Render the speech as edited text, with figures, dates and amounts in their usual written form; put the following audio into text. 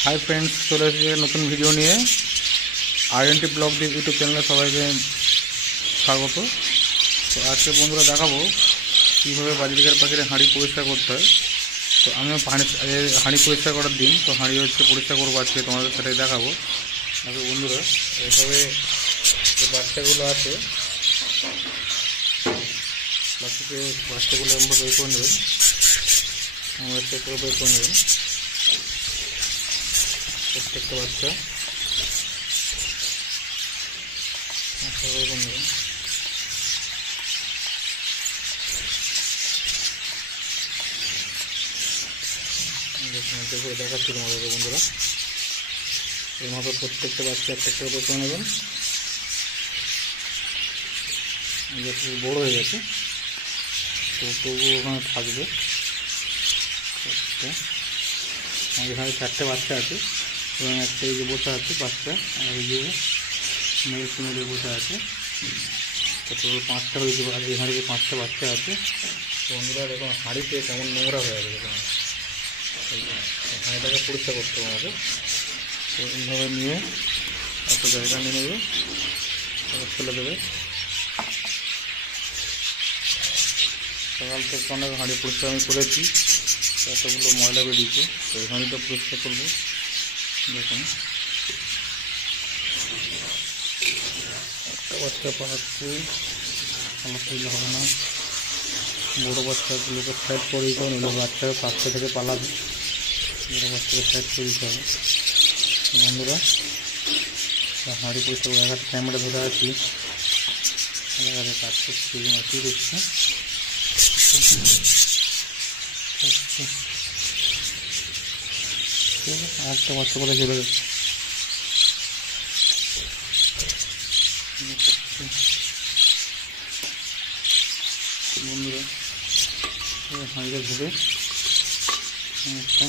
Hi friends चले नतून video निये आरएनटी ब्लग दी यूट्यूब चैनले सबाइके स्वागत। तो आज के बंधुरा देखाबो कीभाবে बाजिरगार पाখির हाঁড়ি পরিষ্কার করতে হয়। তো আমিও হাঁড়ি পরিষ্কার করার দিন তো হাঁড়ি হচ্ছে পরিষ্কার করবো আজকে তোমাদের সেটাই দেখাবো। আগে বন্ধুরা এইভাবে যে বাচ্চাগুলো আছে বাচ্চাগুলো আমরা বের করে নেবেন, আমরা চেক করে বের করে নেবেন প্রত্যেকটা বাচ্চা বের করে নেবেন। দেখাচ্ছি তোমাদেরকে বন্ধুরা, এইভাবে প্রত্যেকটা বাচ্চা একটা করে বের করে নেবেন। বড় হয়ে গেছে তো তবু ওখানে থাকবে। এখানে চারটে বাচ্চা আছে এবং একটা এই যে বসে আছে বাচ্চা, আর এই যে মেয়ে ফিমেলে বসে আছে। তো টোটাল 5টা হয়েছে, আর এখানে যে 5টা বাচ্চা আছে। বন্ধুরা দেখুন হাঁড়িতে কেমন নোংরা হয়ে আছে, দেখুন হাঁড়িটাকে পরিষ্কার করতে হবে আমাকে। তো এইভাবে নিয়ে একটা জায়গা নিয়ে নেবে, ফেলে দেবে। সকাল থেকে অনেক হাঁড়ি পরিষ্কার আমি করেছি, এতগুলো ময়লা বেরিয়েছে। তো এই হাঁড়িটা পরিষ্কার করবো। দেখুন একটা বাচ্চা পালাচ্ছে, পালাতে হবে না। বড়ো বাচ্চাগুলোকে সাইড করে দিতে হবে, নইলে বাচ্চাকে পাঁচটা থেকে পালাবে। বড়ো বাচ্চাকে সাইড করে দিতে হবে। বন্ধুরা হাঁড়ি পরিষ্কার করে একটা ক্যামেরা ধরে আছি, কাজ করছি, কি দেখছি একটা বাচ্চা করে চলে যাচ্ছে। বন্ধুরা হাঁড়িটা ধরে একটা